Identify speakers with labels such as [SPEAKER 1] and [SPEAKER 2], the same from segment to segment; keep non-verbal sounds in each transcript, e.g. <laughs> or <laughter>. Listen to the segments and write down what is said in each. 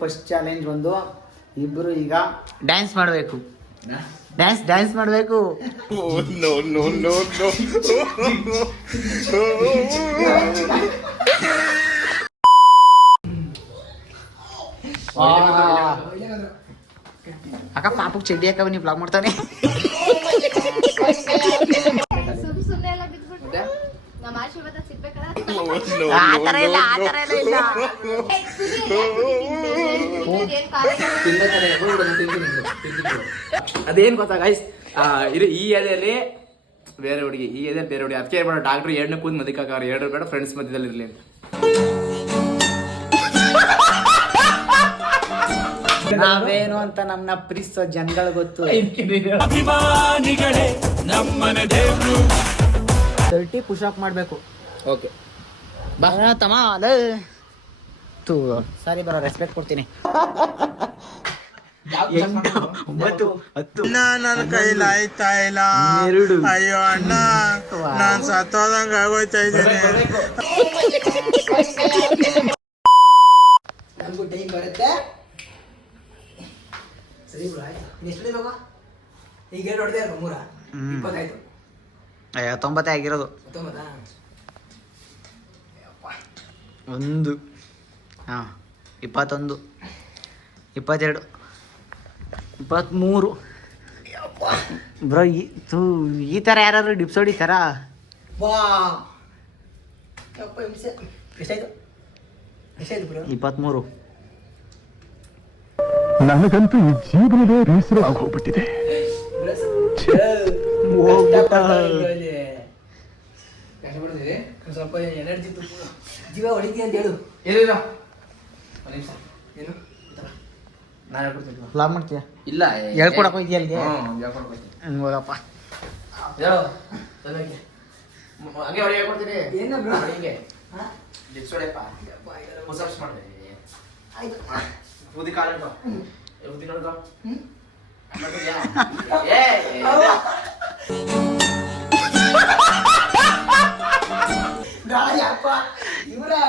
[SPEAKER 1] First challenge ಒಂದು. ಇಬ್ರು ಈಗ ಡ್ಯಾನ್ಸ್ ಮಾಡಬೇಕು. ಡ್ಯಾನ್ಸ್ ಡ್ಯಾನ್ಸ್ ಮಾಡಬೇಕು. ಅಕ್ಕ ಪಾಪಕ್ಕೆ ಚಡ್ಡಿ ಹಾಕವ ನೀವು ಬ್ಲಾಗ್ ಮಾಡ್ತಾನೆ
[SPEAKER 2] ಸುಮ್ ಸುಮ್ನೆ ಎಲ್ಲ ಬಿದ್ಬಿಟ್ಟು ನಮ್ಮ ಆಶೀರ್ವಾದ ಸಿಗ್ಬೇಕಲ್ಲ
[SPEAKER 1] ಆ ಥರ ಇಲ್ಲ ಆತರ ಇಲ್ಲ.
[SPEAKER 3] ಅದೇನ್ ಗೊತ್ತಾ ಗೈಸ್ ಇದು ಈ ಎದೆಯಲ್ಲಿ ಬೇರೆ ಹುಡುಗಿ ಈ ಎದೆ ಬೇರೆ ಹುಡುಗಿ. ಅದಕ್ಕೆ ಏನ್ ಮಾಡೋ ಡಾಕ್ಟರ್ ಎರಡು ಕೂದ್ ಮದಿಕಾಕಾರ ಎರಡು ಬೇಡ ಫ್ರೆಂಡ್ಸ್ ಮಧ್ಯದಲ್ಲಿ ಇರ್ಲಿ ಅಂತ.
[SPEAKER 1] ನಾವೇನು ಅಂತ ನಮ್ಮನ್ನ ಪ್ರೀತಿಸೋ ಜನಗಳು ಗೊತ್ತು. ಅಭಿಮಾನಿಗಳೇ ತರ್ಟಿ ಪುಷ್ ಅಪ್ ಮಾಡಬೇಕು.
[SPEAKER 3] ಓಕೆ
[SPEAKER 1] ಬರ ತಮ್ಮ ಅದ ತೂ ಸಾರಿ ಬರೋ ರೆಸ್ಪೆಕ್ಟ್ ಕೊಡ್ತೀನಿ. ಎಂಟು ಒಂಬತ್ತು ಹತ್ತು.
[SPEAKER 4] ನನ್ನ ಕೈಲಿ ಆಯ್ತಾ ಇಲ್ಲ.
[SPEAKER 1] ಎರಡು
[SPEAKER 4] ಅಯ್ಯೋ ಅಣ್ಣ ನಾನ್ ಸತ್ತೋದಂಗ ಆಗೋಯ್ತಾ ಇದ್ದೀನಿ.
[SPEAKER 1] ನಮಗೂ ಟೈಮ್ ಬರುತ್ತೆ. ಸರಿ ಬಿಡು ಎಷ್ಟು ಈಗ ಎರಡು ಹೊಡೆದೇ ಮೂರ? ಇಪ್ಪತ್ತಾಯ್ತು. ಅಯ್ಯೋ ತೊಂಬತ್ತೇ ಆಗಿರೋದು. ತೊಂಬತ್ತಾ? ಒಂದು. ಹಾಂ ಇಪ್ಪತ್ತೊಂದು. ಇಪ್ಪತ್ತೆರಡು. ಇಪ್ಪತ್ತ್ಮೂರು. ಬ್ರೋ ಈ ಥೂ ಈ ಥರ ಯಾರಾದ್ರು ಡಿಪ್ಸ್ ಹೊಡಿತಾರ? ಇಪ್ಪತ್ತ್ಮೂರು.
[SPEAKER 5] ನನಗಂತೂ ಈ ಜೀವನವೇ ಬೇಸರ ಆಗೋಗ್ಬಿಟ್ಟಿದೆ.
[SPEAKER 1] ಸ್ವಲ್ಪ ಎನರ್ಜಿ ಜೀವ ಹೊಡಿತೀಯ ಅಂತ ಹೇಳು.
[SPEAKER 3] ಏನಿಲ್ಲ ಒಂದು ನಿಮಿಷ. ಏನು? ನಾನು ಹೇಳ್ಕೊಡ್ತೀನಿ
[SPEAKER 1] ಮಾಡ್ತೀಯ?
[SPEAKER 3] ಇಲ್ಲ
[SPEAKER 1] ಹೇಳ್ಕೊಡಕ್ ಹೋಯ್ತೀಯ ಅಲ್ಲಿಗೆ
[SPEAKER 3] ಹ್ಞೂ
[SPEAKER 1] ಹೋಗಪ್ಪ.
[SPEAKER 3] ಹೇಳು. ಹಂಗೆ ಹೊಡಿ ಹೇಳ್ಕೊಡ್ತೀನಿ.
[SPEAKER 1] ಏನ ಬ್ರೋ?
[SPEAKER 3] ಹಿಂಗೆ ಲಿಪ್ಸ್ ಹೊಡೆಯಪ್ಪ. ಪುಸಪ್ಸ್ ಕಾಲು ಹಿಡ್ಕೊ. ನೋಡ್ಕೊ? ಏ,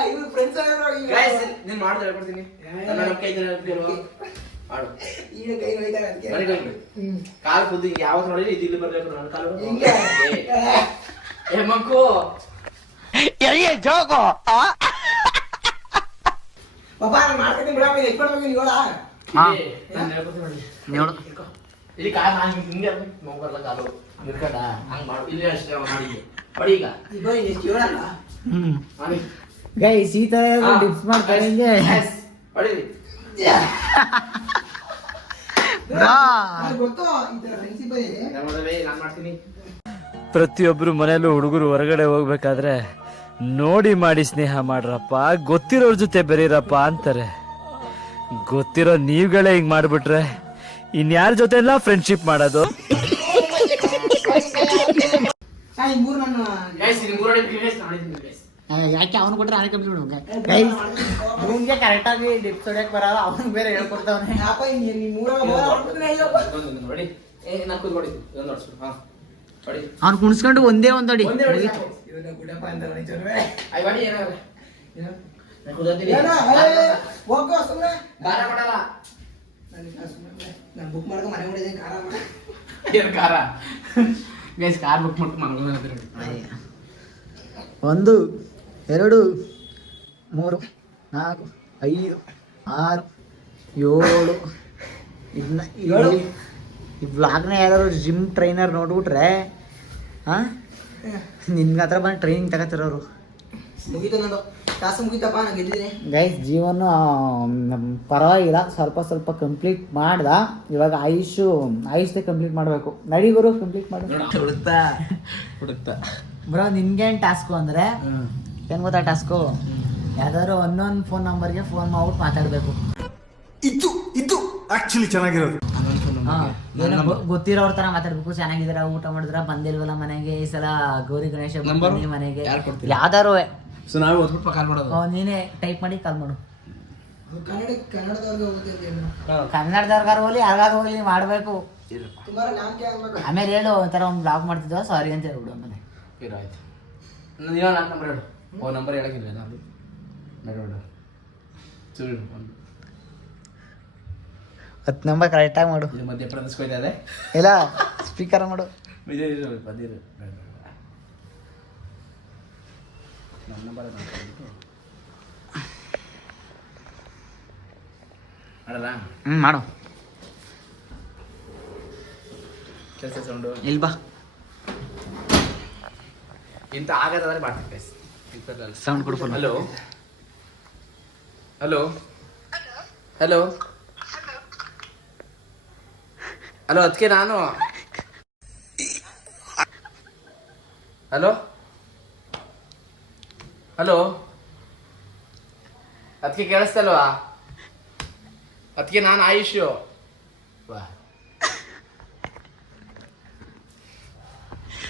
[SPEAKER 1] ಇವ್ರ ಫ್ರೆಂಡ್ಸ್
[SPEAKER 3] ನೀನ್ ಮಾಡ್ದೆ ಹೇಳ್ಕೊಡ್ತೀನಿ. ನನ್ನ
[SPEAKER 1] ಈಗ ಕೈ ನೋಯ್ತಾರೆ ಅದಕ್ಕೆ
[SPEAKER 3] ಮನೆಗೆ ಹೋಗಿ ಕಾಲು ಕುದ್ದು ಹಿಂಗೆ ಯಾವತ್ತು ನೋಡಿದ್ರೆ ಇದು ಇಲ್ಲಿ ಬರ್ಬೇಕು ನನ್ನ ಕಾಲು
[SPEAKER 1] ಹಿಂಗೆ?
[SPEAKER 3] ಏ, ಎಲ್ಲಿ ಮಂಕು
[SPEAKER 1] ಪಾಪ ನಾನು ಮಾಡ್ತೀನಿ ಬಿಡಪ್ಪ ಇದು ಎಷ್ಟು ಬಗ್ಗೆ ನೀವು ಹಾ.
[SPEAKER 3] ಇಲ್ಲಿ, ನಾನ್ ಹೇಳ್ಕೊಡ್ತೀನಿ ನೋಡಿ. ಇಲ್ಲಿ ಕಾಲು ನಾನು ಹಿಂಗೆ ನೋಡ್ಬಾರ್ಲ ಕಾಲು ಹಿಡ್ಕೊಂಡ. ಹಂಗೆ ಮಾಡು. ಇಲ್ಲಿ ಅಷ್ಟೇ ಮಾಡಿ ಹೊಡಿ ಈಗ.
[SPEAKER 1] ಈಗ ಎಷ್ಟು ಹೇಳಲ್ಲ ಹ್ಮ್.
[SPEAKER 3] ಮಾಡಿ
[SPEAKER 1] ಗೈಸ್ ಈ ತರ. ಡಿಪ್ಸ್ ಮಾಡ್ತಾರೆ ಹಿಂಗೆ?
[SPEAKER 3] Yes. ಹೊಡೀರಿ <laughs>
[SPEAKER 1] ಗೊತ್ತು? ಈ ತರ ಫ್ರೆಂಡ್ಶಿಪ್
[SPEAKER 3] ನಾನ್ ಮಾಡೋದೇ, ನಾನ್ ಮಾಡ್ತೀನಿ.
[SPEAKER 6] ಪ್ರತಿಯೊಬ್ಬರು ಮನೆಯಲ್ಲೂ ಹುಡುಗರು ಹೊರಗಡೆ ಹೋಗ್ಬೇಕಾದ್ರೆ ನೋಡಿ ಮಾಡಿ ಸ್ನೇಹ ಮಾಡ್ರಪ್ಪ ಗೊತ್ತಿರೋರ್ ಜೊತೆ ಬೆರೀರಪ್ಪ ಅಂತಾರೆ. ಗೊತ್ತಿರೋ ನೀವುಗಳೇ ಹಿಂಗ್ ಮಾಡ್ಬಿಟ್ರೆ ಇನ್ಯಾರ ಜೊತೆ ಎಲ್ಲ ಫ್ರೆಂಡ್ಶಿಪ್ ಮಾಡೋದು
[SPEAKER 1] ಮೂರು ಯಾಕೆ ಅವನು ಕೊಟ್ಟರೆ ನಾನೇ ಕಂಪ್ಲೀಟ್ ಮಾಡ್ಬೇಕು ಗೈಸ್ ನಿಮ್ಗೆ ಕರೆಕ್ಟಾಗಿ ಡಿಪ್ ಹೊಡ್ಯಕ್ ಬರಲ್ಲ ಅವನು ಬೇರೆ ಹೇಳ್ಕೊಡ್ತಾವನೆ.
[SPEAKER 3] ಏ ಇದೊಂದು ಹಾ. ಹೊಡಿ.
[SPEAKER 1] ಅವ್ನು ಕುಣಿಸ್ಕೊಂಡು ಒಂದೇ ಒಂದಡಿ.
[SPEAKER 3] ಒಂದು
[SPEAKER 1] ಒಂದೇ ಎರಡು ಮೂರು ನಾಲ್ಕು ಐದು ಆರು ಏಳು ಇದನ್ನ ಏಳು. ಈ ಬ್ಲಾಗ್ನ ಯಾರು ಜಿಮ್ ಟ್ರೈನರ್ ನೋಡ್ಬಿಟ್ರೆ ಹಾಂ ನಿನ್ಗೆ ಹತ್ರ ಬಂದು ಟ್ರೈನಿಂಗ್ ತಗೋತಿರೋರು ಗೈಸ್ ಜೀವನ ಪರವಾಗಿಲ್ಲ. ಸ್ವಲ್ಪ ಸ್ವಲ್ಪ ಕಂಪ್ಲೀಟ್ ಮಾಡ್ದ. ಇವಾಗ ಆಯುಷು ಆಯುಷ್ದೇ ಕಂಪ್ಲೀಟ್ ಮಾಡಬೇಕು. ನಡಿ ಗುರು ಕಂಪ್ಲೀಟ್ ಮಾಡು.
[SPEAKER 3] ಹುಡುಕ್ತಾ ಹುಡುಕ್ತಾ
[SPEAKER 1] ಬ್ರೋ ನಿನ್ಗೇನು ಟಾಸ್ಕು ಅಂದರೆ ಏನು ಗೊತ್ತಾ ಟಾಸ್ಕು ಯಾವ್ದಾದ್ರು ಒಂದೊಂದು ಫೋನ್ ನಂಬರ್ಗೆ ಫೋನ್ ಮಾಡ್ಬಿಟ್ಟು ಮಾತಾಡಬೇಕು.
[SPEAKER 5] ಇದು ಇದು ಆಕ್ಚುಲಿ ಚೆನ್ನಾಗಿರೋದು.
[SPEAKER 1] ಗೊತ್ತಿರೋರ್ ತರ ಮಾತಾಡ್ಬೇಕು. ಚೆನ್ನಾಗಿದ್ರ ಊಟ ಮಾಡಿದ್ರ? ಬಂದಿಲ್ವಲ್ಲ ಮನೆಗೆ? ಈ ಸಲ ಗೌರಿ ಗಣೇಶ ಹಬ್ಬಕ್ಕೆ ಮನೆಗೆ. ಯಾವ್ದಾರು
[SPEAKER 3] ಸೊ ನಾವು ಓದ್ಬಿಟ್ಟು ಕಾಲ್ ಮಾಡೋದು.
[SPEAKER 1] ನೀನೇ ಟೈಪ್ ಮಾಡಿ ಕಾಲ್ ಮಾಡು. ಕನ್ನಡದವ್ರಿಗಾರು ಹೋಗ್ಲಿ ಯಾರಿಗಾರು ಹೋಗ್ಲಿ ಮಾಡಬೇಕು. ಆಮೇಲೆ ಹೇಳು ಒಂಥರ ಒಂದು ಬ್ಲಾಗ್ ಮಾಡ್ತಿದ್ವ ಸಾರಿ ಅಂತ ಹೇಳ್ಬಿಡು ಆಮೇಲೆ.
[SPEAKER 3] ಇರು ಆಯ್ತು. ನಂಬರ್ ಹೇಳು? ಓ ನಂಬರ್ ಹೇಳಕ್ಕಿಲ್ಲ ನಾನು ಬೇಡ. ಚೂರು ಒಂದು.
[SPEAKER 1] ಹತ್ತು ನಂಬರ್ ಕರೆಕ್ಟಾಗಿ ಮಾಡು.
[SPEAKER 3] ಇದು ಮಧ್ಯಪ್ರದೇಶ ಹೋಯ್ತಾ ಇದೆ?
[SPEAKER 1] ಇಲ್ಲ ಸ್ಪೀಕರ್ ಮಾಡು.
[SPEAKER 3] ವಿಜಯ್ ಬಂದಿರು. ನನ್ನ ನಂಬರ್ ಅದು. ಮಾಡಲ್ಲ?
[SPEAKER 1] ಹ್ಞೂ ಮಾಡು.
[SPEAKER 3] ಕೆಲಸ ಸೌಂಡು
[SPEAKER 1] ಇಲ್ಲ ಬಾ.
[SPEAKER 3] ಇಂಥ ಆಗದಾದ್ರೆ ಮಾಡ್ತೀನಿ
[SPEAKER 1] ಸೌಂಡ್ ಕೊಡು
[SPEAKER 3] ಹಲೋ ಹಲೋ ಹಲೋ ಹಲೋ ಅದಕ್ಕೆ ನಾನು ಹಲೋ ಹಲೋ ಅದಕ್ಕೆ ಕೇಳಿಸ್ತಲ್ವಾ ಅದಕ್ಕೆ ನಾನು ಆಯುಷು ವಾ ಹಲೋ ಹಲೋ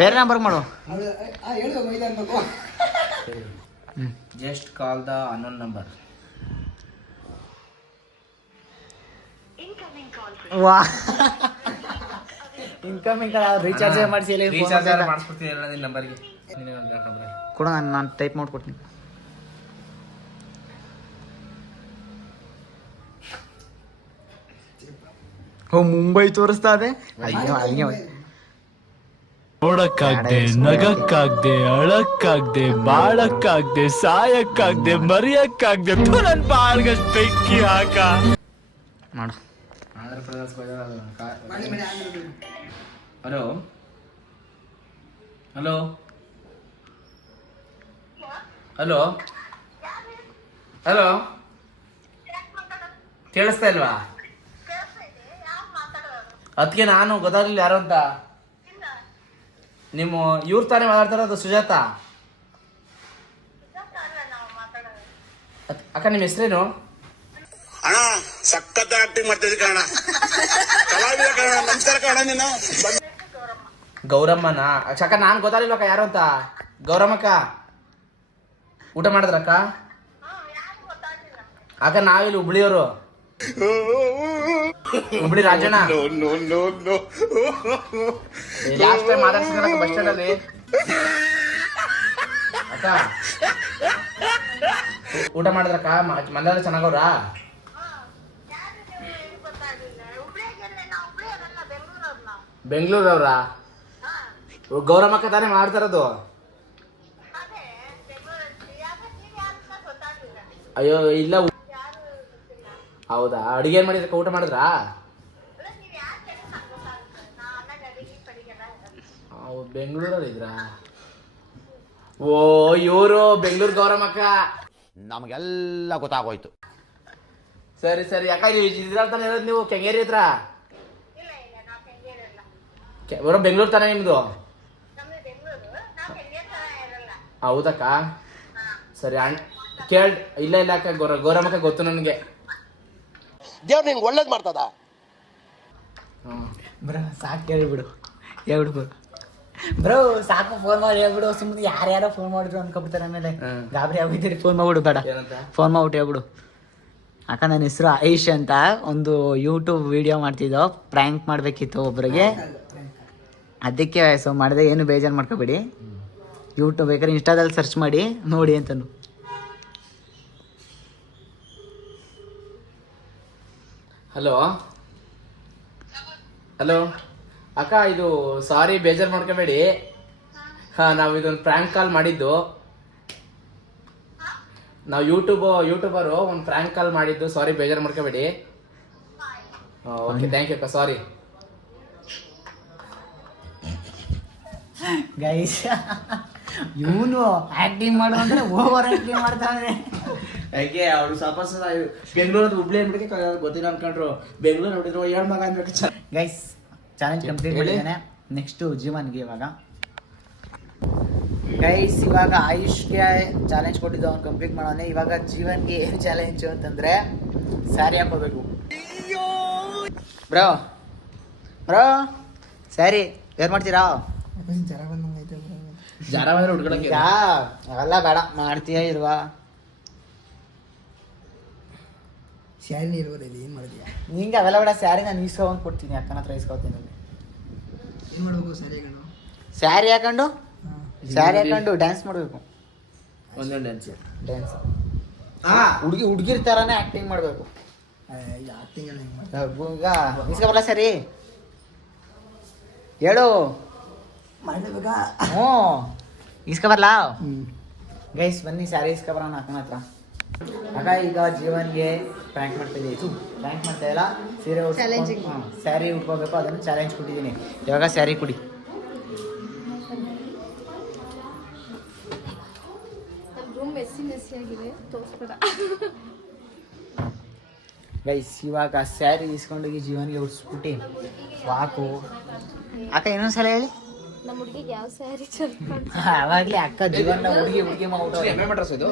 [SPEAKER 1] ಬೇರೆ ನಂಬರ್ ಮಾಡು.
[SPEAKER 7] ಆ ಹೇಳು ಮೈದ
[SPEAKER 3] just call the unknown number
[SPEAKER 1] ವಾ. ಇನ್ಕಮಿಂಗ್ ರೀಚಾರ್ಜ್ ಮಾಡಿಸಿ
[SPEAKER 3] ರೀಚಾರ್ಜ್ ಮಾಡಿಸ್ಬಿಡ್ತೀನಿ ಎಲ್ಲ ನಿನ್ನ ನಂಬರ್ಗೆ ನಿನ್ನ ನಂಬರ್
[SPEAKER 1] ಕೊಡು ನಾನು ನಾನು ಟೈಪ್ ಮಾಡ್ಕೊಡ್ತೀನಿ. ಓ ಮುಂಬೈ ತೋರಿಸ್ತಾ ಇದೆ. ಅಯ್ಯೋ ಹಂಗೆ
[SPEAKER 6] ನೋಡಕ್ಕಾಗ್ದೆ ನಗಕ್ಕಾಗ್ದೆ ಅಳಕ್ಕಾಗ್ದೆ ಬಾಳಕ್ಕಾಗ್ದೆ ಸಾಯಕ್ಕಾಗ್ದೆ ಮರಿಯಕ್ಕಾಗ್ದೆ ನನ್ ಬಾಳ್ಗಷ್ಟ್ ಬೆಕ್ಕಿ ಹಾಕ.
[SPEAKER 1] ಮಾಡು.
[SPEAKER 3] Andhra Pradesh hello? Hello? Hello? Hello? ಕೇಳಿಸ್ತಾ ಇಲ್ವಾ? ಅದಕ್ಕೆ ನಾನು ಗೊತ್ತಾಗ್ಲಿಲ್ಲ ಯಾರು ಅಂತ. ನಿಮ್ಮ ಇವ್ರ ತಾನೇ ಮಾತಾಡ್ತಾರದು ಸುಜಾತ? ಅದ್- ಅಕ್ಕ ನಿಮ್ಮ ಹೆಸರೇನು?
[SPEAKER 4] ಅಣ್ಣ ಸಖತ್ ಆಕ್ಟಿಂಗ್ ಮಾಡ್ತಿದ್ದೆ ಕಣ ಕಲಾವಿದ ಕಣ ನಮಸ್ಕಾರ ಕಣ ನೀನು.
[SPEAKER 3] ಗೌರಮ್ಮನ? ಅಕ್ಕ ನಾನು ಯಾರು ಅಂತ. ಗೌರಮ್ಮಕ್ಕ ಊಟ ಮಾಡಿದ್ರಕ್ಕ ಅಕ್ಕ ನಾವಿಲ್ಲಿ ಹುಬ್ಳಿಯವರು. Hubli Rajanna. Last time bus stand ಅಲ್ಲಿ? ಅಕ್ಕ. ಊಟ ಮಾಡಿದ್ರಕ್ಕ? ಮನೆಯಲ್ಲ ಚೆನ್ನಾಗವ್ರ ಬೆಂಗಳೂರವ್ರ? ಗೌರಮ್ಮಕ್ಕ ತಾನೇ ಮಾಡ್ತಾರದು. ಅಯ್ಯೋ ಇಲ್ಲ ಹೌದಾ? ಅಡುಗೆ ಏನು ಮಾಡಿದ್ರಕ್ಕ ಊಟ ಮಾಡಿದ್ರಾ? ಹೌದು ಬೆಂಗಳೂರಲ್ಲಿ ಇದ್ರಾ? ಓ ಇವರು ಬೆಂಗಳೂರು ಗೌರಮ್ಮಕ್ಕ
[SPEAKER 8] ನಮಗೆಲ್ಲ ಗೊತ್ತಾಗೋಯ್ತು.
[SPEAKER 3] ಸರಿ ಸರಿ. ಯಾಕ ಇದ್ರಲ್ಲಿ ತಾನೇ ಇರೋದು ನೀವು? ಕೆಂಗೇರಿ ಹತ್ರ? ಕೆ- ಬರೋ ಬೆಂಗಳೂರು ತಾನೇ ನಿಮ್ದು? ಹೌದಕ್ಕ. ಸರಿ ಅಣ್ಣ ಕೇಳಿ ಇಲ್ಲ ಇಲ್ಲ ಅಕ್ಕ ಗೌರ ಗೌರಮ್ಮಕ್ಕ ಗೊತ್ತು ನನಗೆ.
[SPEAKER 8] ದೇವ್ರು ನಿಂಗೆ ಒಳ್ಳೇದು ಮಾಡ್ತದ?
[SPEAKER 1] ಬ್ರೋ ಸಾಕು ಹೇಳ್ಬಿಡು ಹೇಳ್ಬಿಡು. ಬ್ರೋ ಸಾಕು ಫೋನ್ ಮಾಡಿ ಹೇಳ್ಬಿಡು. ಸುಮ್ಮನೆ ಯಾರ್ಯಾರೋ ಫೋನ್ ಮಾಡಿದ್ರು ಅನ್ಕೊಬಿಡ್ತಾರೆ ಆಮೇಲೆ. ಗಾಬರಿ ಆಗಿದ್ದೀರಿ ಫೋನ್ ಮಾಡ್ಬಿಡು ಬೇಡ.
[SPEAKER 3] ಏನಂತ?
[SPEAKER 1] ಫೋನ್ ಮಾಡ್ಬಿಟ್ಟು ಹೇಳ್ಬಿಡು. ಅಕ್ಕ ನನ್ನ ಹೆಸರು ಐಶ್ ಅಂತ. ಒಂದು ಯೂಟ್ಯೂಬ್ ವಿಡಿಯೋ ಮಾಡ್ತಿದ್ದೋ ಪ್ರ್ಯಾಂಕ್ ಮಾಡಬೇಕಿತ್ತು ಒಬ್ರಿಗೆ. ಅದಕ್ಕೆ ಸೊ ಮಾಡಿದೆ ಏನು ಬೇಜಾರು ಮಾಡ್ಕೋಬೇಡಿ. ಯೂಟ್ಯೂಬ್ ಬೇಕಾದ್ರೆ ಇನ್ಸ್ಟಾದಲ್ಲಿ ಸರ್ಚ್ ಮಾಡಿ ನೋಡಿ ಅಂತನು.
[SPEAKER 3] ಹಲೋ? ಹಲೋ? ಅಕ್ಕ, ಇದು ಸಾರಿ ಬೇಜಾರು ಮಾಡ್ಕೋಬೇಡಿ. ಹಾ, ನಾವು ಇದೊಂದು ಪ್ರ್ಯಾಂಕ್ ಕಾಲ್ ಮಾಡಿದ್ದು. ನಾವು ಯೂಟ್ಯೂಬ್ ಯೂಟ್ಯೂಬರು ಒಂದು ಪ್ರ್ಯಾಂಕ್ ಕಾಲ್ ಮಾಡಿದ್ದು. ಸಾರಿ ಬೇಜಾರು ಮಾಡ್ಕೋಬೇಡಿ. ಓಕೆ ಥ್ಯಾಂಕ್ ಯು ಅಕ್ಕ ಸಾರಿ
[SPEAKER 1] ಗೈಸ್ <laughs> ಇವನು ಆಕ್ಟಿಂಗ್ ಮಾಡು ಅಂದ್ರೆ ಓವರ್ ಆಕ್ಟಿಂಗ್ ಮಾಡ್ತಾನೆ.
[SPEAKER 3] ಯಾಕೆ ಅವ್ರು ಸ್ವಲ್ಪ ಸಲ ಬೆಂಗಳೂರು ಹುಬ್ಳಿ ಅಂದ್ಬಿಟ್ಟು ಗೊತ್ತಿಲ್ಲ ಅನ್ಕೊಂಡ್ರು. ಬೆಂಗಳೂರು ನೋಡಿದ್ರು ಏಳು ಮಗ ಅಂದ್ಬಿಟ್ಟು
[SPEAKER 1] ಗೈಸ್ ಚಾಲೆಂಜ್ ಕಂಪ್ಲೀಟ್ ಮಾಡಿದ್ದಾನೆ. ನೆಕ್ಸ್ಟು ಜೀವನ್ಗೆ ಇವಾಗ. ಗೈಸ್ ಇವಾಗ ಆಯುಷ್ಗೆ ಚಾಲೆಂಜ್ ಕೊಟ್ಟಿದ್ದು ಅವ್ನು ಕಂಪ್ಲೀಟ್ ಮಾಡೋನೆ. ಇವಾಗ ಜೀವನ್ಗೆ ಏನು ಚಾಲೆಂಜ್ ಅಂತಂದ್ರೆ ಸ್ಯಾರಿ ಹಾಕೋಬೇಕು ಬ್ರೋ ಬ್ರೋ ಸ್ಯಾರಿ ಏನು ಮಾಡ್ತೀರಾ?
[SPEAKER 7] ಜರ ಬಂದಂಗೈತೆ.
[SPEAKER 3] ಜರ ಬಂದ್ರೆ ಹುಡ್ಕೊಳಕ್ಕೆ
[SPEAKER 1] ಅವೆಲ್ಲ ಬೇಡ ಮಾಡ್ತೀಯ ಇಲ್ವಾ?
[SPEAKER 7] ಶಾಲಿನಿ ಇರ್ಬೋದಲ್ಲಿ ಏನು ಮಾಡಿದ್ಯಾ?
[SPEAKER 1] ನಿಂಗೆ ಅವೆಲ್ಲ ಬೇಡ ಸ್ಯಾರಿ ನಾನು ಈಸ್ಕೊಂಡ್ ಕೊಡ್ತೀನಿ ಅಕ್ಕನ ಹತ್ರ ಇಸ್ಕೊತೀನಿ
[SPEAKER 7] ಏನು ಮಾಡಬೇಕು ಸ್ಯಾರಿ ಹಾಕೊಂಡು?
[SPEAKER 1] ಸ್ಯಾರಿ ಹಾಕೊಂಡು? ಸ್ಯಾರಿ ಹಾಕೊಂಡು ಡ್ಯಾನ್ಸ್ ಮಾಡಬೇಕು.
[SPEAKER 3] ಒಂದೊಂದು ಡ್ಯಾನ್ಸ್
[SPEAKER 1] ಡ್ಯಾನ್ಸ್ ಹುಡುಗಿ ಹುಡುಗಿರ್ ಥರನೇ ಆ್ಯಕ್ಟಿಂಗ್ ಮಾಡಬೇಕು.
[SPEAKER 7] ಆ್ಯಕ್ಟಿಂಗ್
[SPEAKER 1] ಈಗ ಇಸ್ಕೊಬಲ್ಲ ಸರಿ ಹೇಳು.
[SPEAKER 7] ಮಾಡಬೇಕಾ
[SPEAKER 1] ಹ್ಞೂ. ಇಸ್ಕೊಬರ್ಲಾ? ಗೈಸ್ ಬನ್ನಿ ಸ್ಯಾರಿ ಇಸ್ಕೊಬರೋಣ ಅಕ್ಕನ ಹತ್ರ. ಅಕ್ಕ ಈಗ ಜೀವನ್ಗೆ ಪ್ರ್ಯಾಂಕ್ ಮಾಡ್ತಿದ್ದೀವಿ ಇದು ಪ್ರ್ಯಾಂಕ್ ಮಾಡ್ತಾ ಇಲ್ಲ. ಸೀರೆ ಸ್ಯಾರಿ ಉಟ್ಕೋಬೇಕು ಅದನ್ನು ಚಾಲೆಂಜ್ ಕೊಟ್ಟಿದ್ದೀನಿ. ಇವಾಗ ಸ್ಯಾರಿ ಕುಡಿ. ಗೈಸ್ ಇವಾಗ ಸ್ಯಾರಿ ಇಸ್ಕೊಂಡೋಗಿ ಜೀವನ್ಗೆ ಉಡ್ಸ್ಬಿಟ್ಟು ವಾಕು. ಅಕ್ಕ ಇನ್ನೊಂದ್ಸಲ ಹೇಳಿ.
[SPEAKER 2] ನಮ್ಮ ಹುಡುಗಿಗೆ ಯಾವ ಸ್ಯಾರಿ
[SPEAKER 1] ಅವಾಗ್ಲೇ ಅಕ್ಕ ಜೀವನ ಹುಡುಗಿ ಹುಡುಗಿ ಮಾಡ್ಬಿಟ್ಟು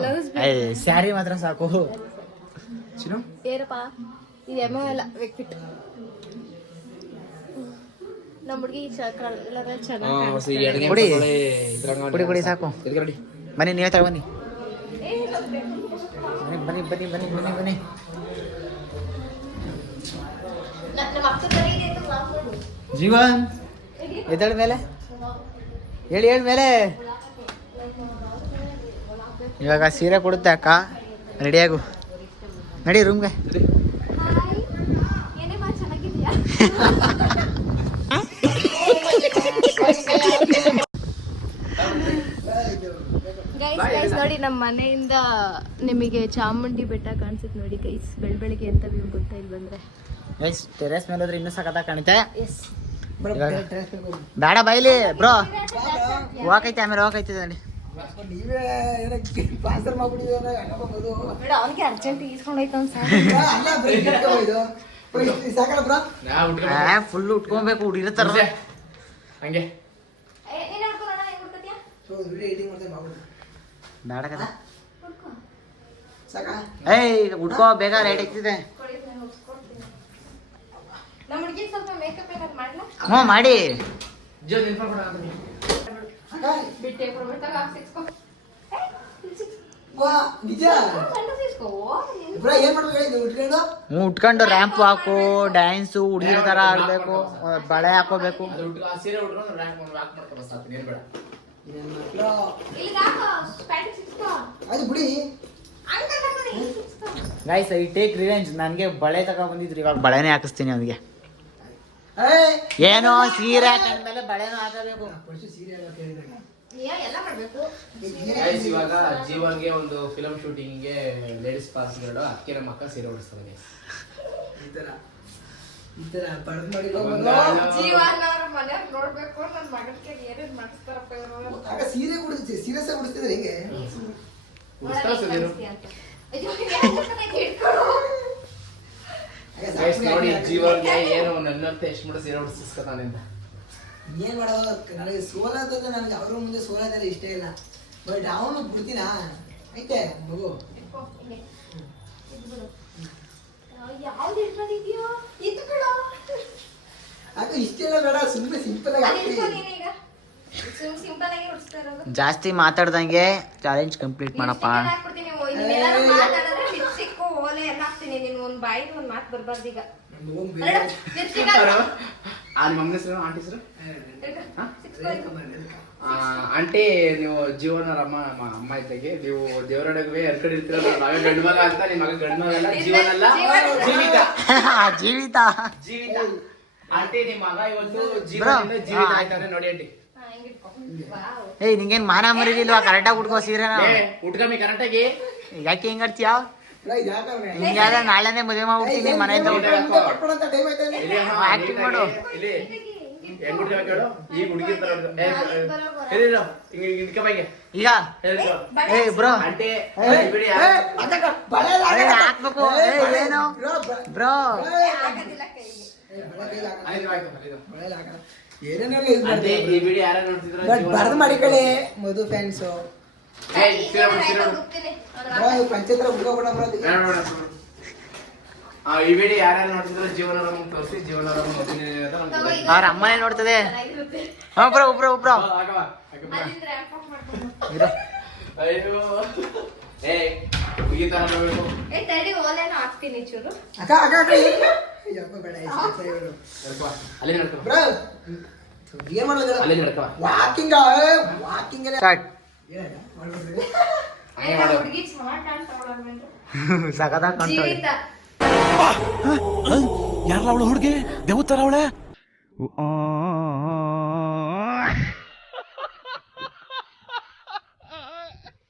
[SPEAKER 1] ಸ್ಯಾರಿ ಮಾತ್ರ ಸಾಕು.
[SPEAKER 2] ಏನಪ್ಪ? ಇದು ಎಮ್ಮೆ ನಮ್ಮ ಹುಡುಗಿ ಕಲರ್ ಚೆನ್ನಾಗಿ
[SPEAKER 1] ಕುಡಿ ಕುಡಿ ಕುಡಿ ಸಾಕು. ಬನ್ನಿ ನೀವೇ ತಗೊಬನ್ನಿ ಬನ್ನಿ. ಬನ್ನಿ ಬನ್ನಿ ಬನ್ನಿ ಬನ್ನಿ ಜೀವನ್ ಎದ್ದಳ ಮೇಲೆ? ಹೇಳಿ ಹೇಳಿ ಮೇಲೆ. ಇವಾಗ ಸೀರೆ ಕೊಡುತ್ತೆ ಅಕ್ಕ. ರೆಡಿಯಾಗು ನಡಿ ರೂಮ್ಗೆ
[SPEAKER 2] ನೋಡಿ. ನಮ್ಮ ಮನೆಯಿಂದ ನಿಮಗೆ ಚಾಮುಂಡಿ ಬೆಟ್ಟ ಕಾಣಿಸುತ್ತೆ ನೋಡಿ ಗೈಸ್ ಬೆಳ್ ಬೆಳಿಗ್ಗೆ ಅಂತ ವ್ಯೂ ಗೊತ್ತಾ ಇಲ್ಲಿ ಬಂದ್ರೆ?
[SPEAKER 1] ಗೈಸ್ ಟೆರೆಸ್ ಮೇಲೆ ಹೋದ್ರೆ ಇನ್ನೂ ಸಖತ್ತಾಗಿ ಕಾಣುತ್ತೆ.
[SPEAKER 2] ಎಸ್
[SPEAKER 1] ಬೇಡ ಬೈಲಿ ಬ್ರೋ. ಹೋಗೈತೆ ಆಮೇಲೆ ಹೋಗೈತೆ
[SPEAKER 7] ಅಲ್ಲ
[SPEAKER 1] ಫುಲ್ ಉಟ್ಕೊಬೇಕು. ಹುಡುಗಿರ್ತಾರ.
[SPEAKER 3] ಹಂಗೆ.
[SPEAKER 2] ನೀನು ಹೇಳ್ಕೊಡೋಣ ಹೆಂಗ್
[SPEAKER 1] ಬೇಡ ಕದ
[SPEAKER 7] ಸಾಕಾ?
[SPEAKER 1] ಏಯ್ ಉಟ್ಕೋ ಬೇಗ ರೇಟ್ ಐತಿದೆ
[SPEAKER 2] ಕೊಡಿ ನಾನು ಹೊಡ್ಸ್ಕೊಡ್ತೀನಿ ನಮ್ಮ ಹುಡುಗಿಗೆ ಸ್ವಲ್ಪ ಮೇಕಪ್ ಏನಾದ್ರು ಮಾಡ್ಲಾ?
[SPEAKER 1] ಹ್ಞೂ ಮಾಡಿ.
[SPEAKER 2] ಬಿಟ್ಟೆ
[SPEAKER 7] ವಾ ನಿಜ? ಬ್ರೋ ಏನ್ ಮಾಡ್ಬೇಕು ಹೇಳಿ ಉಟ್ಕೊಂಡು?
[SPEAKER 1] ಹ್ಞೂ ಉಟ್ಕೊಂಡು ರ್ಯಾಂಪ್ ಹಾಕು ಡ್ಯಾನ್ಸು ಹುಡುಗಿರ ಥರ ಆಡಬೇಕು ಬಳೆ ಹಾಕೋಬೇಕು.
[SPEAKER 3] ಅದು ಆ ಸೀರೆ ರ್ಯಾಂಕ್ ಬೇಡ.
[SPEAKER 7] ಏನ್ ಮಾಡ್ಲೋ?
[SPEAKER 2] ಇಲ್ಲಿ ಹಾಕೋ ಪ್ಯಾಂಟ್ ಸಿಕ್ಸ್ಕೋ.
[SPEAKER 7] ಅದು ಬಿಡಿ.
[SPEAKER 2] ಹಂಗ ಹಾಕೋದು ಇಲ್ಲಿ ಸಿಕ್ಸ್ಕೋ.
[SPEAKER 1] ಗೈಸ್ ಐ ಟೇಕ್ ರಿವೆಂಜ್ ನನಗೆ ಬಳೆ ತಗೊಂಡ್ ಬಂದಿದ್ರು ಇವಾಗ ಬಳೆನೇ ಹಾಕಿಸ್ತೀನಿ ಅವನಿಗೆ. ಏನೋ ಸೀರೆ ಮೇಲೆ ಬಳೆನೂ
[SPEAKER 3] ಗೈಸ್ ಇವಾಗ ಜೀವನ್ಗೆ ಒಂದು ಫಿಲಂ ಶೂಟಿಂಗ್ಗೆ ಲೇಡೀಸ್ ಪಾಸ್ ಅದಕ್ಕೆ ನಮ್ಮ ಅಕ್ಕ ಸೀರೆ ಉಡಿಸ್ತಾರೆ guys.
[SPEAKER 7] ಈ ತರ ಈ ತರ ಬಡದ್ ಮಾಡಿ ಆಗ ಸೀರೆ ಉಡಿಸ್ತೀವಿ ಸೀರಿಯಸ್ ಆಗಿ ಉಡಿಸ್ತಿದ್ರೆ ಹೆಂಗೆ?
[SPEAKER 3] ಉಡಿಸ್ತಾರ ಸುದೀರು
[SPEAKER 2] ಅಯ್ಯೋ ಯಾಕೆ ಹಿಡ್ಕೊಡು
[SPEAKER 7] ಆಗ
[SPEAKER 3] ಗೈಸ್ ನೋಡಿ ಜೀವನ್ಗೆ ಏನು ನನ್ನ ಎಷ್ಟು ಮುಡ ಸೀರೆ ಉಡಿಸ್ಕೊತಾನೆ ಅಂತ.
[SPEAKER 7] ಏನ್ ಮಾಡೋದು? ನನಗೆ ಸೋಲೋದಂದ್ರೆ ನನಗೆ ಅವ್ರ ಮುಂದೆ ಸೋಲೋದಲ್ಲ ಇಷ್ಟ ಇಲ್ಲ. ಬಟ್ ಅವನು ಬಿಡ್ತೀನ? ಐತೆ ಮಗು. ಆಗ ಇಷ್ಟೆಲ್ಲ ಬೇಡ ಸುಮ್ಮನೆ ಸಿಂಪಲ್ ಆಗಿ
[SPEAKER 1] ಜಾಸ್ತಿ ಮಾತಾಡ್ದಂಗೆ ಚಾಲೆಂಜ್ ಕಂಪ್ಲೀಟ್ ಮಾಡಪ್ಪ.
[SPEAKER 2] ಎಲ್ಲ ನೀನು ಒಂದ್ ಬಾಯಿಗೆ ಒಂದ್ ಮಾತು ಬರ್ಬಾರ್ದು ಈಗ.
[SPEAKER 3] ಆ ನಿಮ್ಮ ಅಮ್ಮನ ಹೆಸರು ಆಂಟಿ ಹೆಸರು? ಆಂಟಿ ನೀವು ಜೀವನ ಅಮ್ಮ ಅಮ್ಮ ಇದ್ದಾಗೆ ನೀವು ದೇವರೊಳಗೆ ಎರ್ಕಡೆ ಕಡೆ ಇರ್ತೀರ ಗಂಡು ಮಗ ಅಂತ ನಿಮ್ಮ ಮಗ ಗಂಡು ಮಗ ಅಲ್ಲ ಜೀವನ ಅಲ್ಲ? ಜೀವಿತ.
[SPEAKER 1] ಜೀವಿತ.
[SPEAKER 3] ಜೀವಿತ. ಆಂಟಿ ನಿಮ್ಮ ಮಗ ಇವತ್ತು ಜೀವನದಿಂದ ಜೀವಿತ ಆಯ್ತಾನೆ ನೋಡಿ ಆಂಟಿ.
[SPEAKER 1] ಏಯ್ ನಿಂಗೇನ್ ಮಾನ ಮರಿಲಿಲ್ವಾ ಕರೆಕ್ಟಾಗಿ ಉಟ್ಕೋ ಸೀರೆನ.
[SPEAKER 3] ಏ ಉಟ್ಕಮ್ಮಿ ಕರೆಕ್ಟಾಗಿ
[SPEAKER 1] ಯಾಕೆ ಹಿಂಗಡ್ತೀಯ ಹಿಂಗಾದ್ರೆ ನಾಳೆನೆ ಮದುವೆ ಮಾಡ್ಬಿಡ್ತೀನಿ ಮನೆಯಿಂದ ಆಕ್ಟಿಂಗ್ ಮಾಡು.
[SPEAKER 3] ಈಗ ಹುಡುಗಿ ತರ ಹುಡ್ಕೊ- ಏ,
[SPEAKER 1] ಬ್ರೋ. ಹಾಕ್ಬೇಕು. ಏನು?
[SPEAKER 7] ಏನೇನೋ ಬಟ್ ಬರ್ದ್ ಮಧು ಫ್ಯಾನ್ಸು ಪಂಚತ್ರ
[SPEAKER 3] ಈ ವಿಡಿಯೋ ಯಾರ್ಯಾರು ನೋಡ್ತಿದ್ರು ಜೀವನ ತೋರಿಸಿ ಜೀವನ.
[SPEAKER 1] ಅವ್ರ ಅಮ್ಮನೇ ನೋಡ್ತದೆ.
[SPEAKER 2] ಚೆನ್ನಾಗಿರುತ್ತೆ
[SPEAKER 1] ಹಾ ಬ್ರೋ ಬ್ರೋ ಬ್ರೋ
[SPEAKER 7] ಏನು? ಏನ್ ವಾಕಿಂಗ್ ವಾಕಿಂಗ್ <laughs> <laughs>
[SPEAKER 2] ಜೀವಿತ.
[SPEAKER 5] ಯಾರಲ್ಲ ಅವಳು ಹುಡುಗಿ? ದೇವತ್ತಾರ ಅವಳೆ?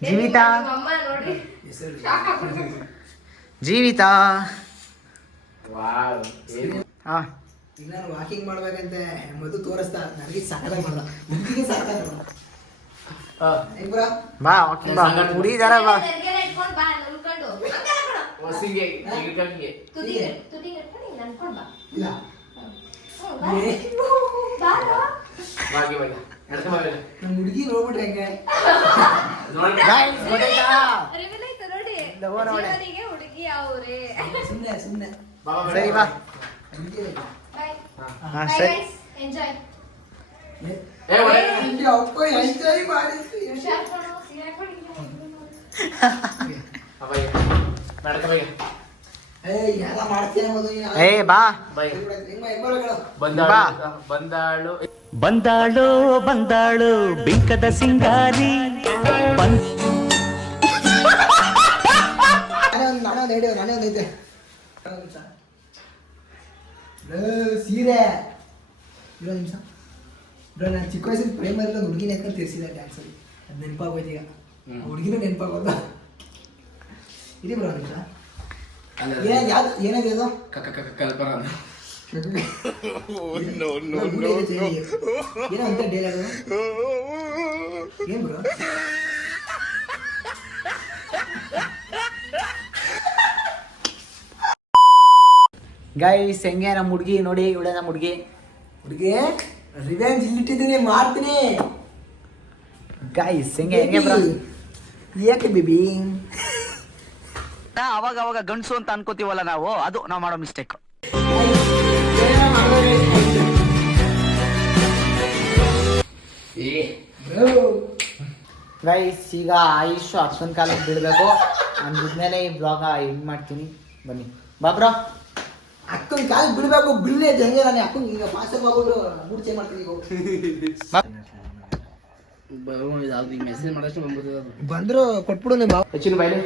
[SPEAKER 1] ಜೀವಿತ. ಜೀವಿತ. ಹಾ
[SPEAKER 7] ಈಗ ನಾನು ವಾಕಿಂಗ್ ಮಾಡ್ಬೇಕಂತೆ. ಮದು ತೋರಿಸ್ತಾ. ನನಗೆ ಸಾಕಾಗ ಸಾಕಾಗ
[SPEAKER 1] ಬಾ ವಾಕಿಂಗ್ ಬಾ.
[SPEAKER 2] ನೆರ್ಗೆಲ್ಲ ಇಟ್ಕೊಂಡ್ ಬಾ
[SPEAKER 7] ಹುಡುಗಿ ನೋಡ್ಬಿಟ್ರೆ ಹೆಂಗೆ.
[SPEAKER 2] ಹುಡುಗಿ ಅವ್ರೆ.
[SPEAKER 7] ಸುಮ್ಮನೆ ಸುಮ್ಮನೆ
[SPEAKER 1] ಸರಿ ಬಾ. ಹಾ ಸರಿ.
[SPEAKER 2] ಎಂಜಾಯ್
[SPEAKER 3] ಏ
[SPEAKER 1] ಬಾ.
[SPEAKER 3] ಬಂದಾಳು ಬಂದಾಳು.
[SPEAKER 6] ಬಂದಾಳು ಬಿಂಕದ ಸಿಂಗಾರಿ.
[SPEAKER 7] ಸೀರೆ. ಇರೋ ನಿಮಿಷ. ಬ್ರೋ ನಾನು ಚಿಕ್ಕ ವಯಸ್ಸಿನ ಪ್ರೈಮರಿ ಒಂದು ಹುಡುಗಿನ ಎತ್ಕೊಂಡು ಡ್ಯಾನ್ಸ್ ಡ್ಯಾನ್ಸಲ್ಲಿ ಅದು ನೆನಪಾಗೋದೀಗ ಈಗ. ಹುಡುಗಿನೂ ನೆನಪಾಗೋದ. ಇರಿ ಬ್ರೋ ಅಂತ ಯಾವ್ದು ಏನಾಗಿದೆ ಅದು?
[SPEAKER 3] ಕಲ್ಪನಾ.
[SPEAKER 7] ಏನೋ ಅಂತ ಡೇಲ್ ಏನ್ ಬ್ರೋ?
[SPEAKER 1] ಗೈಸ್ ಹೆಂಗೆ ನಮ್ಮ ಹುಡುಗಿ? ನೋಡಿ ಇವಳೆ ನಮ್ಮ ಹುಡುಗಿ.
[SPEAKER 7] ಹುಡುಗಿ? ರಿವೆಂಜ್ ಇಲ್ಲಿಟ್ಟಿದ್ದೀನಿ ಮಾಡ್ತೀನಿ
[SPEAKER 1] ಗೈಸ್ ಹೆಂಗೆ ಹೆಂಗೆ ಬ್ರೋ?
[SPEAKER 7] ಬಿಬಿ ಬೇಬಿ
[SPEAKER 1] ಅವಾಗ ಅವಾಗ ಗಂಡಸು ಅಂತ ಅನ್ಕೋತೀವಲ್ಲ ನಾವು ಅದು ನಾವು ಮಾಡೋ ಮಿಸ್ಟೇಕ್
[SPEAKER 3] ಏ.
[SPEAKER 1] ಗೈಸ್ ಈಗ ಆಯುಷ್ ಅಕ್ಕನ ಕಾಲಕ್ಕೆ ಬಿಡಬೇಕು. ಅಂದಿದ್ಮೇಲೆ ಈ ಬ್ಲಾಗ ಎಂಡ್ ಮಾಡ್ತೀನಿ. ಬನ್ನಿ. ಬಾಬ್ರಾ
[SPEAKER 7] ಅಕ್ಕನ ಕಾಲು ಬಿಡಬೇಕು ಬಿಡಲೇ ಹೆಂಗೆ ನಾನು ಅಕ್ಕನ ಈಗ ಪಾಸ್ ಬಾಬುಗಳು ಮೂಡ್ ಚೇಂಜ್ ಮಾಡ್ತೀನಿ ಈಗ.
[SPEAKER 3] ಮೆಸೇಜ್ ಮಾಡಷ್ಟು ಬಂದ್ಬಿಡ್ತದೆ
[SPEAKER 7] ಬಂದ್ರು ಕೊಟ್ಬಿಡು ನಿಮ್ಮ ಬಾವು
[SPEAKER 3] ಹೆಚ್ಚಿನ ಬಾಯಿ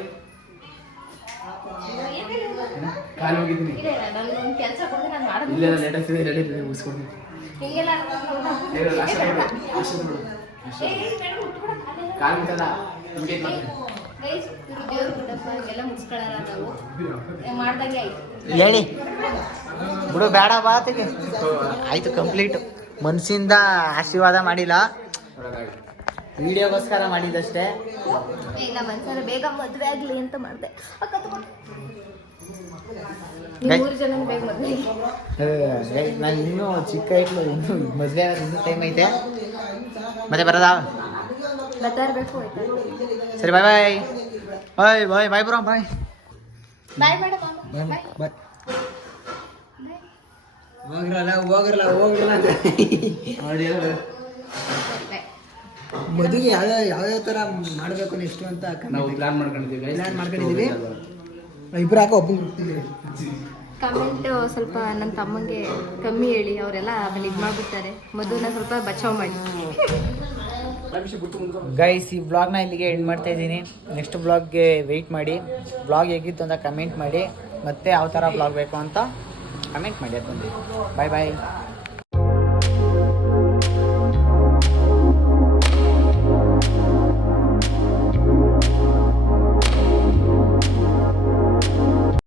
[SPEAKER 3] ಕಾಲು ಹೋಗಿದ್ದೀನಿ
[SPEAKER 2] ಇಲ್ಲ
[SPEAKER 3] ರೆಡಿ ಮುಗಿಸ್ಕೊಡ್ತೀನಿ ಕಾಲು ಮಾಡ್ತೀನಿ
[SPEAKER 2] ಗೈಸ್ ಇವ್ರು ದೇವ್ರ ಗುಡ್ಡಪ್ಪ ಹಿಂಗೆಲ್ಲ ಮುಗಿಸ್ಕೊಳ್ಳೋಣ ನಾವು. ಮಾಡ್ದಂಗೆ ಆಯ್ತು.
[SPEAKER 1] ಹೇಳಿ. ಬಿಡು ಬೇಡ ಬಾ ತೆಗೆ ಆಯ್ತು ಕಂಪ್ಲೀಟ್ ಮನ್ಸಿಂದ ಆಶೀರ್ವಾದ ಮಾಡಿಲ್ಲ. ವಿಡಿಯೋಗೋಸ್ಕರ
[SPEAKER 2] ಮಾಡಿದಷ್ಟೇ. ಇಲ್ಲ ಬೇಗ ಮದುವೆ ಆಗ್ಲಿ ಅಂತ ಮಾಡಿದೆ.
[SPEAKER 1] ನಾನು ಇನ್ನೂ ಚಿಕ್ಕ ಇಟ್ಲು ಇನ್ನೂ ಮದುವೆ ಆಗೋದು ಇನ್ನೂ ಟೈಮ್ ಐತೆ. ಮತ್ತೆ ಬರೋದಾ?
[SPEAKER 2] ಬರ್ತಾ ಇರ್ಬೇಕು ಆಯ್ತಾ
[SPEAKER 1] ಸರಿ ಬಾಯ್ ಬಾಯ್ ಬಾಯ್ ಬಾಯ್ bye bro bye
[SPEAKER 2] bye madam bye
[SPEAKER 7] ಹೋಗ್ರಲ್ಲ ಹೋಗ್ರಲ್ಲ ಹೋಗ್ರಲ್ಲ ಅಂತ.
[SPEAKER 2] ಬಾಯ್
[SPEAKER 7] ಮದುವೆ ಯಾವ ಯಾವ್ಯಾವ ಥರ ಮಾಡಬೇಕು ನೆಕ್ಸ್ಟ್ ಅಂತ
[SPEAKER 3] ನಾವು ಪ್ಲಾನ್ ಮಾಡ್ಕೊಂಡಿದ್ದೀವಿ.
[SPEAKER 7] ಪ್ಲಾನ್ ಮಾಡ್ಕೊಂಡಿದ್ದೀವಿ. ಇಬ್ರು ಹಾಕೋ ಒಬ್ಬ
[SPEAKER 2] ಕಮೆಂಟ್ ಸ್ವಲ್ಪ ನನ್ನ ತಮ್ಮಂಗೆ ಕಮ್ಮಿ ಹೇಳಿ ಅವರೆಲ್ಲ ಆಮೇಲೆ ಇದು ಮಾಡ್ಬಿಡ್ತಾರೆ. ಮದುವೆನ ಸ್ವಲ್ಪ ಬಚಾವ್ ಮಾಡಿ.
[SPEAKER 1] ಗೈಸ್ ಈ ಬ್ಲಾಗ್ನ ಇಲ್ಲಿಗೆ ಎಂಡ್ ಮಾಡ್ತಾ ಇದ್ದೀನಿ. ನೆಕ್ಸ್ಟ್ ಬ್ಲಾಗ್ಗೆ ವೆಯ್ಟ್ ಮಾಡಿ. ಬ್ಲಾಗ್ ಹೇಗಿತ್ತು ಅಂತ ಕಮೆಂಟ್ ಮಾಡಿ. ಮತ್ತೆ ಯಾವ ಥರ ಬ್ಲಾಗ್ ಬೇಕು ಅಂತ ಕಮೆಂಟ್ ಮಾಡಿ ಅದೊಂದು ಬಾಯ್ ಬಾಯ್